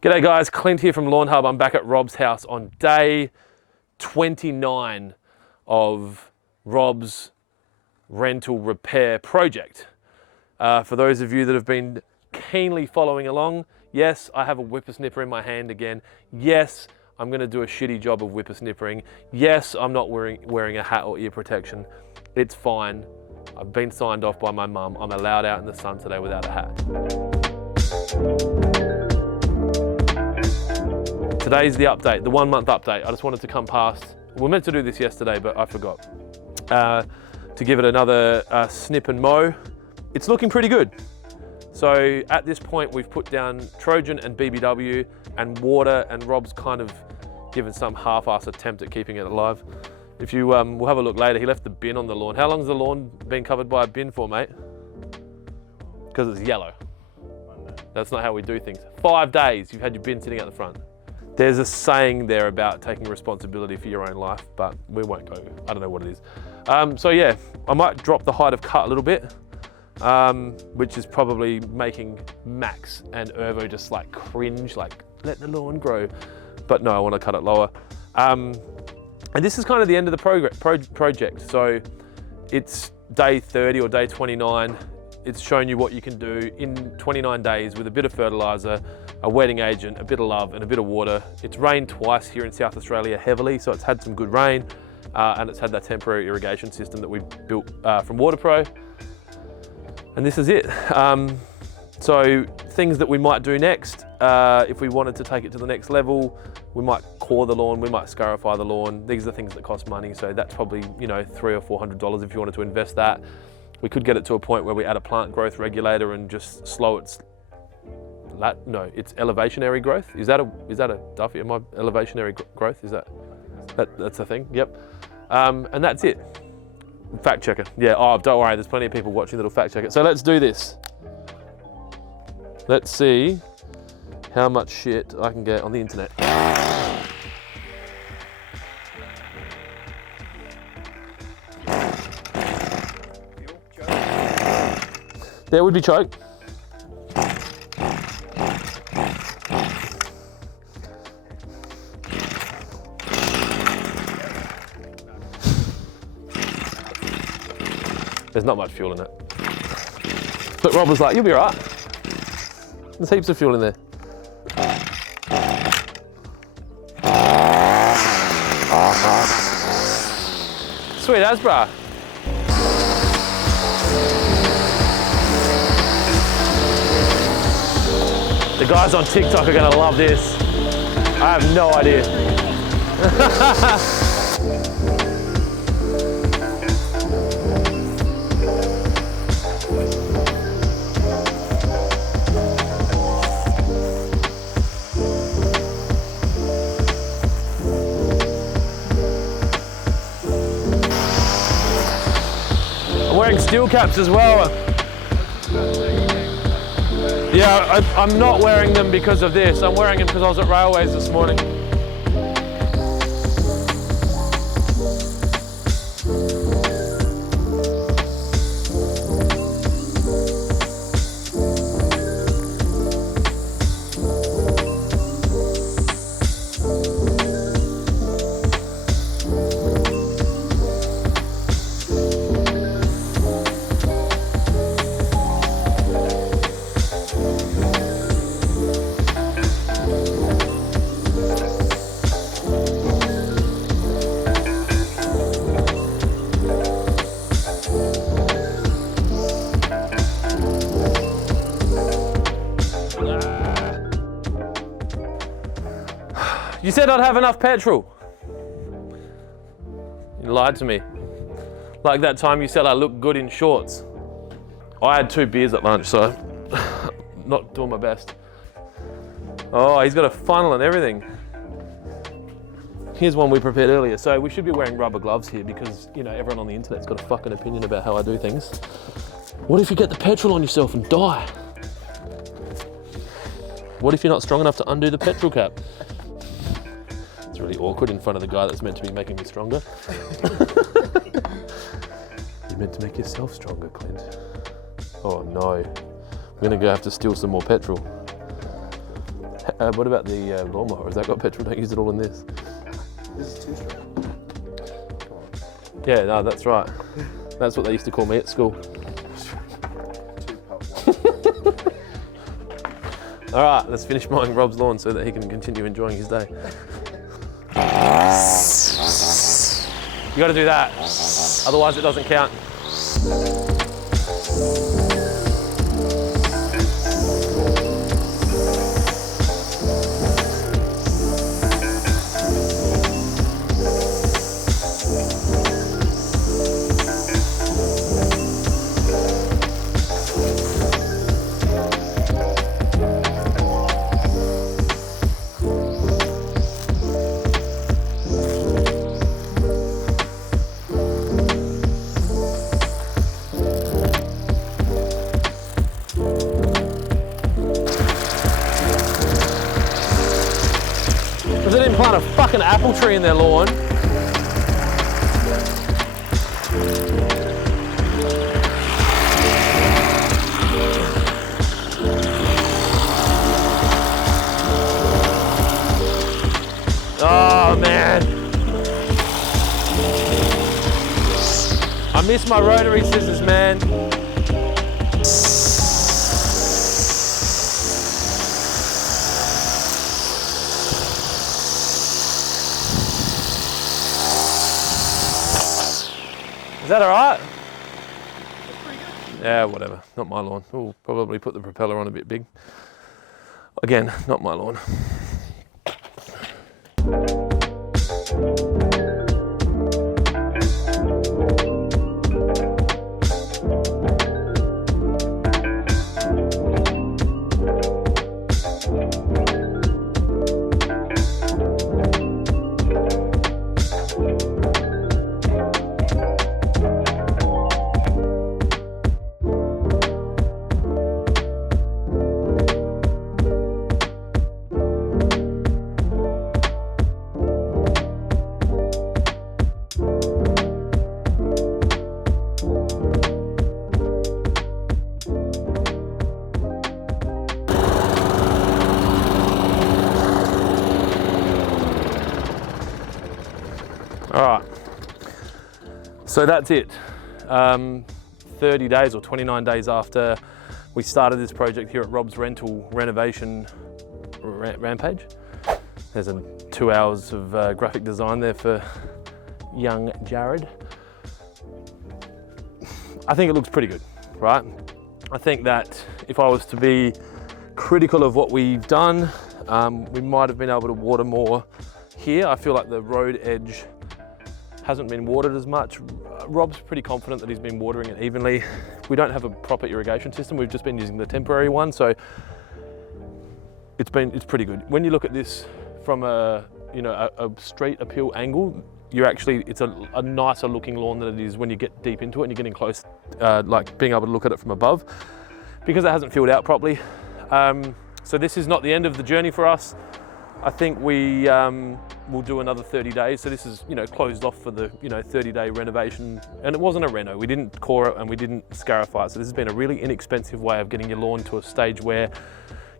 G'day guys, Clint here from Lawn Hub. I'm back at Rob's house on day 29 of Rob's rental repair project. For those of you that have been keenly following along, yes, I have a whippersnipper in my hand again. Yes, I'm gonna do a shitty job of whippersnippering. Yes, I'm not wearing a hat or ear protection. It's fine. I've been signed off by my mum. I'm allowed out in the sun today without a hat. Today's the update, the 1 month update. I just wanted to come past. We were meant to do this yesterday, but I forgot. To give it another snip and mow. It's looking pretty good. So at this point, we've put down Trojan and BBW and water, and Rob's kind of given some half-ass attempt at keeping it alive. If you, we'll have a look later, he left the bin on the lawn. How long's the lawn been covered by a bin for, mate? Because it's yellow. That's not how we do things. 5 days, you've had your bin sitting out the front. There's a saying there about taking responsibility for your own life, but we won't go, I don't know what it is. So yeah, I might drop the height of cut a little bit, which is probably making Max and Irvo just like cringe, like let the lawn grow. But no, I want to cut it lower. And this is kind of the end of the project. So it's day 30 or day 29. It's shown you what you can do in 29 days with a bit of fertilizer, a wetting agent, a bit of love and a bit of water. It's rained twice here in South Australia heavily, so it's had some good rain and it's had that temporary irrigation system that we built from WaterPro. And this is it. So things that we might do next, if we wanted to take it to the next level, we might core the lawn, we might scarify the lawn. These are things that cost money, so that's probably, you know, $300 or $400 if you wanted to invest that. We could get it to a point where we add a plant growth regulator and just slow its, no, it's elevationary growth. Is that a Duffy? Am I elevationary growth? Is that's a thing? Yep. And that's it. Fact checker. Yeah. Oh, don't worry. There's plenty of people watching that'll fact check it. So let's do this. Let's see how much shit I can get on the internet. There would be choke. There's not much fuel in it. But Rob was like, you'll be all right. There's heaps of fuel in there. Sweet as, brah. The guys on TikTok are gonna love this. I have no idea. I'm wearing steel caps as well. Yeah, I'm not wearing them because of this. I'm wearing them because I was at Railways this morning. You said I'd have enough petrol. You lied to me. Like that time you said I looked good in shorts. I had 2 beers at lunch, so not doing my best. Oh, he's got a funnel and everything. Here's one we prepared earlier. So we should be wearing rubber gloves here because, you know, everyone on the internet's got a fucking opinion about how I do things. What if you get the petrol on yourself and die? What if you're not strong enough to undo the petrol cap? It's really awkward in front of the guy that's meant to be making me stronger. You're meant to make yourself stronger, Clint. Oh no. We're gonna have to steal some more petrol. What about the lawnmower? Has that got petrol? Don't use it all in this. This is 2-stroke. Yeah, no, that's right. That's what they used to call me at school. 2-putt-1. All right, let's finish mowing Rob's lawn so that he can continue enjoying his day. You got to do that, otherwise it doesn't count. They didn't plant a fucking apple tree in their lawn. Oh man. I miss my rotary scissors, man. Is that all right? That's pretty good. Yeah, whatever. Not my lawn. We'll probably put the propeller on a bit big. Again, not my lawn. All right, so that's it. 30 days or 29 days after we started this project here at Rob's Rental Renovation Rampage. There's 2 hours of graphic design there for young Jared. I think it looks pretty good, right? I think that if I was to be critical of what we've done, we might have been able to water more here. I feel like the road edge hasn't been watered as much. Rob's pretty confident that he's been watering it evenly. We don't have a proper irrigation system. We've just been using the temporary one, so it's pretty good. When you look at this from a street appeal angle, it's a nicer looking lawn than it is when you get deep into it and you're getting close, like being able to look at it from above, because it hasn't filled out properly. So this is not the end of the journey for us. I think we will do another 30 days. So this is, closed off for the, 30-day renovation. And it wasn't a reno. We didn't core it and we didn't scarify it. So this has been a really inexpensive way of getting your lawn to a stage where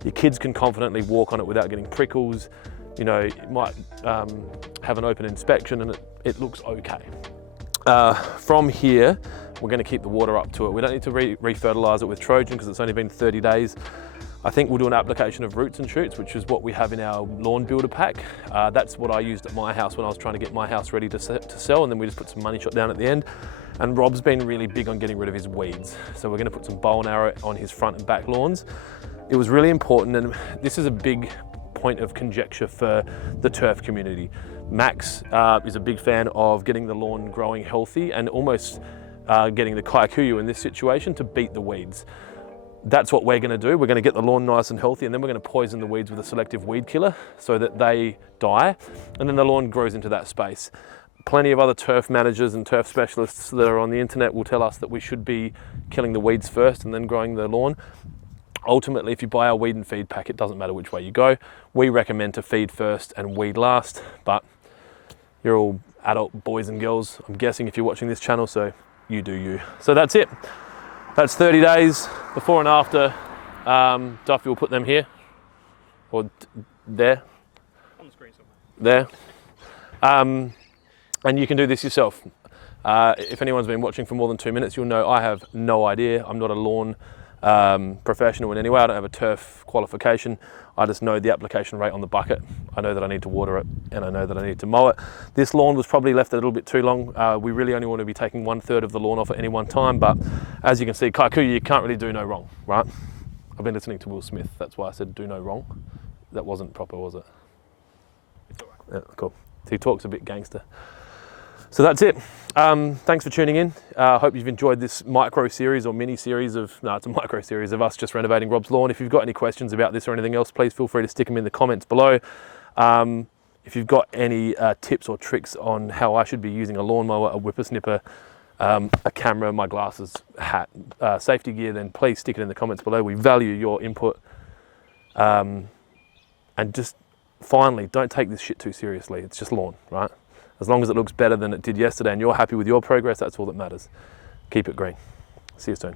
your kids can confidently walk on it without getting prickles. You might have an open inspection and it looks okay. From here, we're going to keep the water up to it. We don't need to re-fertilize it with TROJAN because it's only been 30 days. I think we'll do an application of roots and shoots, which is what we have in our lawn builder pack. That's what I used at my house when I was trying to get my house ready to sell, and then we just put some money shot down at the end. And Rob's been really big on getting rid of his weeds. So we're going to put some bow and arrow on his front and back lawns. It was really important, and this is a big point of conjecture for the turf community. Max is a big fan of getting the lawn growing healthy and almost getting the kikuyu in this situation to beat the weeds. That's what we're going to do. We're going to get the lawn nice and healthy, and then we're going to poison the weeds with a selective weed killer so that they die, and then the lawn grows into that space. Plenty of other turf managers and turf specialists that are on the internet will tell us that we should be killing the weeds first and then growing the lawn. Ultimately, if you buy our weed and feed pack, it doesn't matter which way you go. We recommend to feed first and weed last, but you're all adult boys and girls, I'm guessing, if you're watching this channel, so you do you. So that's it. That's 30 days, before and after. Duffy will put them here. or there, On the screen somewhere. there. And you can do this yourself. If anyone's been watching for more than 2 minutes, you'll know I have no idea. I'm not a lawn professional in any way. I don't have a turf qualification. I just know the application rate on the bucket. I know that I need to water it, and I know that I need to mow it. This lawn was probably left a little bit too long. We really only want to be taking 1/3 of the lawn off at any one time, but as you can see, Kaikuyu, you can't really do no wrong, right? I've been listening to Will Smith, that's why I said do no wrong. That wasn't proper, was it? It's all right. Yeah, cool. He talks a bit gangster. So that's it. Thanks for tuning in. I hope you've enjoyed this micro series or mini series it's a micro series of us just renovating Rob's lawn. If you've got any questions about this or anything else, please feel free to stick them in the comments below. If you've got any tips or tricks on how I should be using a lawnmower, a whippersnipper, a camera, my glasses, hat, safety gear, then please stick it in the comments below. We value your input. And just finally, don't take this shit too seriously. It's just lawn, right? As long as it looks better than it did yesterday and you're happy with your progress, that's all that matters. Keep it green. See you soon.